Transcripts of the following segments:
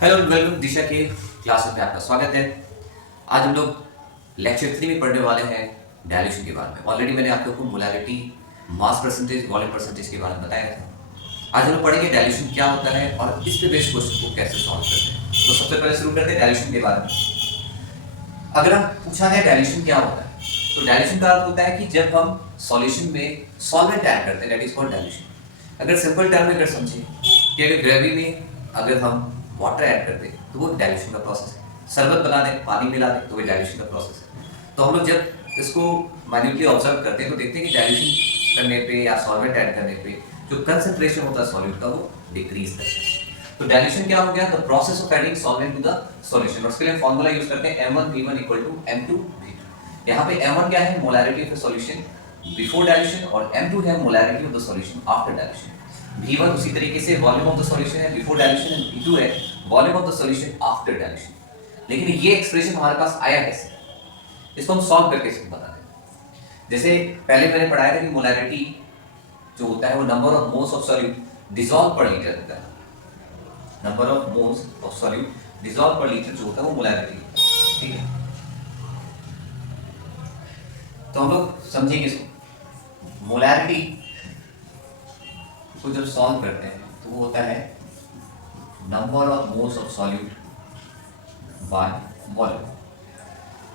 Hello welcome दिशा के class में आपका स्वागत है। आज हम लोग लेक्चर 3 में पढ़ने वाले हैं डायल्यूशन के बारे में। ऑलरेडी मैंने आप लोगों को molarity, mass percentage, volume percentage के बारे में बताया था। आज हम लोग पढ़ेंगे डायल्यूशन क्या होता है और इस पे बेस्ड क्वेश्चन को कैसे सॉल्व करते हैं। तो सबसे पहले शुरू करते हैं डायल्यूशन के बारे में। अगर हम पूछा है डायल्यूशन क्या होता है, तो डायल्यूशन का अर्थ होता है कि जब हम सॉल्यूशन में सॉल्वेंट ऐड करते हैं, दैट इज कॉल्ड डायल्यूशन। अगर सिंपल टर्म में अगर समझें कि अगर ग्रेवी में अगर हम वाटर ऐड कर दें तो वो डाइल्यूशन का प्रोसेस है। शरबत बना दें, पानी मिला दें तो वो डाइल्यूशन का प्रोसेस है। तो हम लोग जब इसको माइन्यूटली ऑब्जर्व करते हैं तो देखते हैं कि डाइल्यूशन करने पे या सॉल्वेंट ऐड करने पे जो कंसंट्रेशन होता है सॉल्यूट का वो डिक्रीज करता है। तो डाइल्यूशन क्या हो गया? The process of adding solvent to the solution. और उसके लिए फॉर्मूला यूज करते हैं M1V1 = M2V2। यहाँ पे M1 क्या है? Molarity of the solution before dilution, और M2 है molarity of the solution after dilution. V1 उसी तरीके से वॉल्यूम ऑफ द सॉल्यूशन है बिफोर डाइल्यूशन, एंड V2 है volume of the solution after dilution. लेकिन ये एक्सप्रेशन हमारे पास आया कैसे? इसको हम सॉल्व करके इसको बताते हैं। जैसे पहले मैंने पढ़ाया था कि मोलैरिटी जो होता है वो number of moles of solute dissolve पर लीटर होता है। Number of moles of solute dissolve पर लीटर जो होता है वो मोलैरिटी होता है। ठीक है, तो हम लोग समझेंगे इसको। मोलैरिटी को जब सॉल्व करते हैं तो वो होता है number of moles of solute by volume.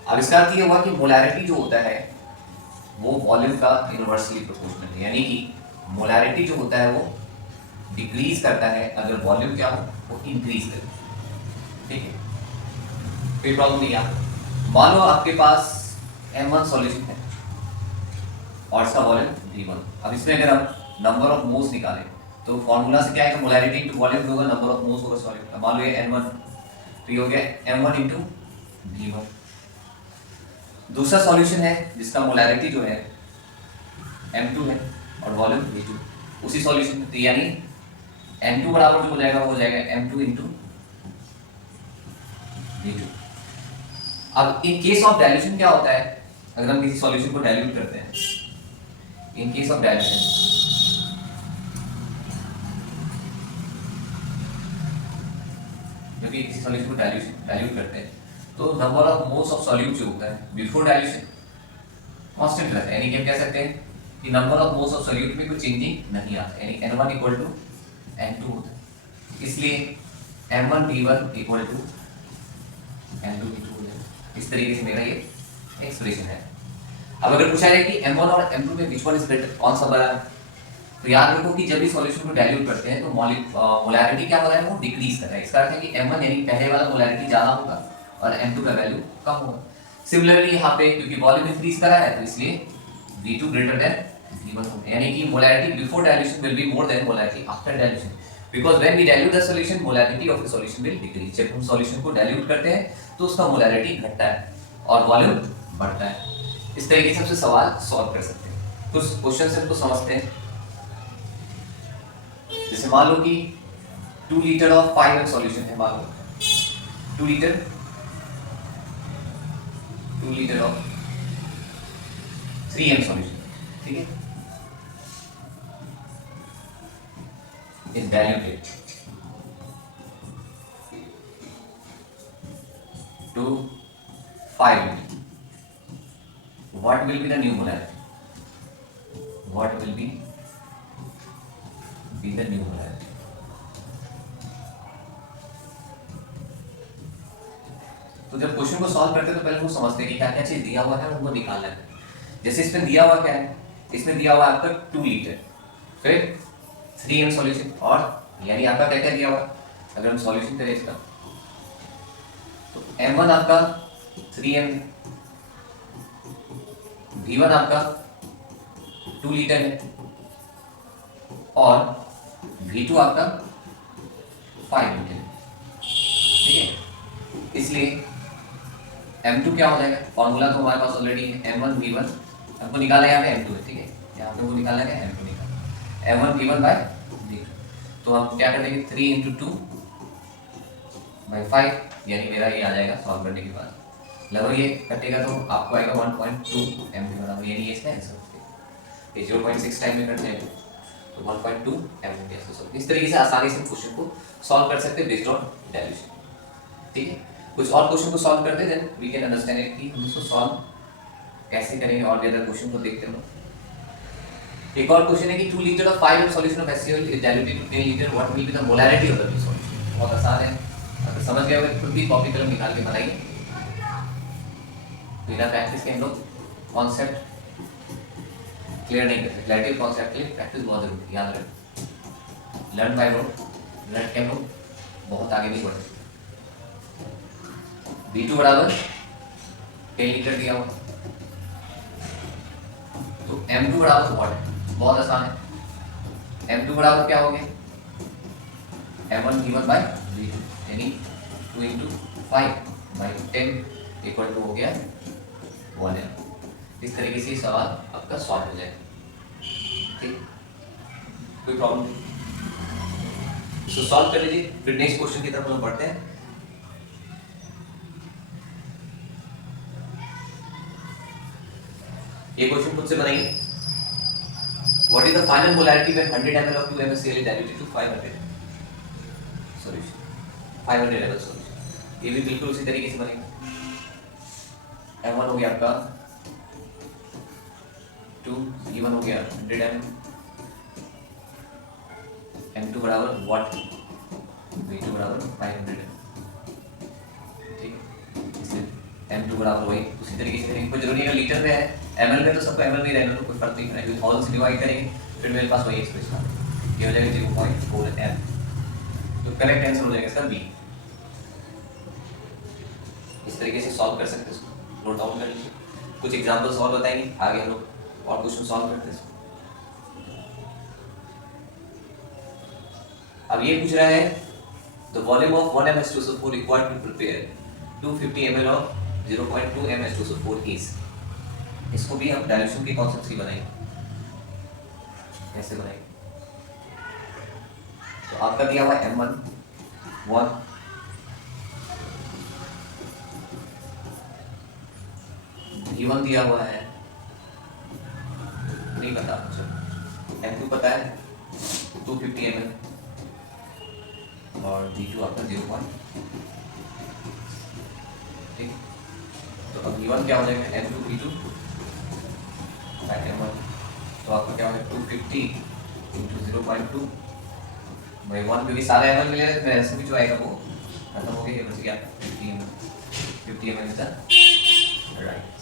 अब इसका अर्थ ये हुआ कि मोलैरिटी जो होता है वो वॉल्यूम का इनवर्सली प्रोपोर्शनल है, यानी कि मोलैरिटी जो होता है वो डिक्रीज करता है अगर वॉल्यूम क्या हो वो इंक्रीज करे। ठीक है, कोई प्रॉब्लम नहीं है। मान लो आपके पास M1 सॉल्यूशन है और इसका वॉल्यूम V1। अब इसमें अगर आप नंबर ऑफ मोल्स निकालें तो फॉर्मूला से क्या है? मोलैरिटी इनटू वॉल्यूम होगा, नंबर ऑफ मोल्स होगा सॉल्यूट। मान लो ये N1, तो ये हो गया M1 इनटू V1। दूसरा सॉल्यूशन है जिसका मोलैरिटी जो है M2 है और वॉल्यूम V2, उसी सॉल्यूशन में, यानी M2 बराबर जो हो जाएगा वो हो जाएगा M2 इनटू V2। अब इन केस ऑफ डाइल्यूशन क्या होता है? अगर हम किसी सॉल्यूशन को डाइल्यूट करते हैं, इन केस ऑफ डाइल्यूशन किसी सॉल्यूशन को डाइल्यूट करते हैं तो number of moles of solute जो होता है बिफोर डाइल्यूशन कांस्टेंट रहता है, यानी कि हम कह सकते हैं कि number of moles of solute में कोई चेंजिंग नहीं आता, यानी N1 = N2 होता है। इसलिए M1V1 = M2V2 हो जाएगा। इस तरीके से मेरा ये एक्सप्रेशन है। अब अगर पूछा जाए कि M1 और M2 में विच वन इज बेटर, कौन सा बड़ा है, तो याद रखो कि जब भी सॉल्यूशन को डाइल्यूट करते हैं तो मोलैरिटी क्या हो रहा है? वो डिक्रीज कर रहा है। इसका अर्थ है कि M1 यानी पहले वाला मोलैरिटी ज्यादा होगा और M2 का वैल्यू कम होगा। सिमिलरली यहाँ पे क्योंकि वॉल्यूम इंक्रीज करा है तो इसलिए V2 ग्रेटर देन V1 होगा, यानी कि molarity before dilution will be more than molarity after dilution, because when we dilute the solution molarity of the solution will decrease. जब हम सॉल्यूशन को डाइल्यूट करते हैं तो उसका मोलैरिटी घटता है और वॉल्यूम बढ़ता है। इस तरीके से हम सवाल सॉल्व कर सकते हैं। कुछ क्वेश्चन से इनको समझते हैं। जैसे मान लो कि 2 लीटर ऑफ 5m सॉल्यूशन है, मान लो 2 लीटर ऑफ 3m सॉल्यूशन, ठीक है, is diluted to 5m। What will be the new molarity? What will be the new molarity? तो जब क्वेश्चन को सॉल्व करते हैं तो पहले वो समझते हैं कि क्या क्या चीज दिया हुआ है और वो निकालना है। जैसे इसमें दिया हुआ क्या है? इसमें दिया हुआ आपका 2 लीटर, फिर 3m सॉल्यूशन, और यानी आपका क्या क्या दिया हुआ? अगर हम सॉल्यूशन करें इसका तो M1 आपका 3m, V1 आपका 2 लीटर है और V2 आपका 5 लीटर है। ठीक है, इसलिए M2 क्या हो जाएगा? फॉर्मूला तो हमारे पास ऑलरेडी है, M1V1, हमको निकाला है यहाँ पे M2 है। ठीक है, यहाँ पे वो निकाला है M2 निकाला, M1V1/V2। तो हम क्या कर देंगे? 3 × 2/5, यानी मेरा ये आ जाएगा सॉल्व करने के बाद लगभग ये कटेगा तो आपको आएगा 1.2 mv बराबर, यानी ये इसका आंसर है। 0.6 टाइम में कट जाएगा तो 1.2 एम हो गया। तो इस तरीके से आसानी से क्वेश्चन को सॉल्व कर सकते हैं बेस्ड ऑन डाइल्यूशन। ठीक है, कुछ और क्वेश्चन को सॉल्व करते हैं, then we can understand it कि हम इसको सॉल्व कैसे करेंगे। और भी अदर क्वेश्चन को देखते हैं। एक और क्वेश्चन है कि 2 litre of 5 solution of HCl is diluted to 10 litre, what will be the molarity of the solution. बहुत आसान है, अगर समझ गए हो खुद भी कॉपी कलम निकाल के बनाइए। बिना प्रैक्टिस के हम लोग कॉन्सेप्ट क्लियर नहीं करते। क्लैरिटी कॉन्सेप्ट के लिए प्रैक्टिस बहुत जरूरी है, याद रखें। लर्न बाय रोड, लर्न के हम लोग बहुत आगे नहीं बढ़े। B2 बराबर 10 लीटर दिया हुआ, तो M2 बराबर व्हाट है, बहुत आसान है। M2 बराबर क्या हो गया, M1 given by V2 यानी 2 into 5 by 10 इक्वल टू हो गया 1M। इस तरीके से सवाल आपका सॉल्व हो जाएगा। ठीक, कोई प्रॉब्लम नहीं, इसको सॉल्व कर लीजिए। फिर नेक्स्ट क्वेश्चन की तरफ हम बढ़ते हैं। ये क्वेश्चन खुद से बनाइए। What is the final molarity when 100 ml of 2MnCl is diluted to 500 solution, 500 ml solution. ये भी बिल्कुल उसी तरीके से बनेगा। M1 हो गया आपका 2, E1 हो गया 100 ml, M2 बराबर व्हाट, V2 बराबर 500 ml। ठीक, इसलिए M2 बराबर वही उसी तरीके से कोई जरूरी है लीटर में है, ml में तो सबको ml में ही रहना, तो कोई फर्क नहीं पड़ेगा क्योंकि होल से डिवाइड करेंगे फिर मेरे पास वही एक्सप्रेशन आएगा, ये हो जाएगा 0.4 m। तो करेक्ट आंसर हो जाएगा इसका बी। इस तरीके से सॉल्व कर सकते हैं, इसको नोट डाउन कर लीजिए। कुछ एग्जांपल्स और बताएंगे, आगे हम लोग और क्वेश्चन सॉल्व करते हैं। अब ये पूछ रहा है the volume of 1 H2SO4 required to prepare 250 ml of 0.2 m H2SO4 is. इसको भी हम डाइल्यूशन के कॉन्सेप्ट से बनाएंगे। कैसे बनाएंगे, तो आपका दिया हुआ M1 1, E1 दिया हुआ है नहीं पता मुझे, M2 पता है 250 ml और D2 आपका 0. ठीक, तो अब E1 क्या हो जाएगा M2 V2 M1, तो आपका क्या हो जाएगा 250 into 0.2 भाई 1, क्योंकि सारे ml मिले तो ऐसे भी जो आएगा वो खत्म हो गया, ये बच गया 50 ml इज द राइट।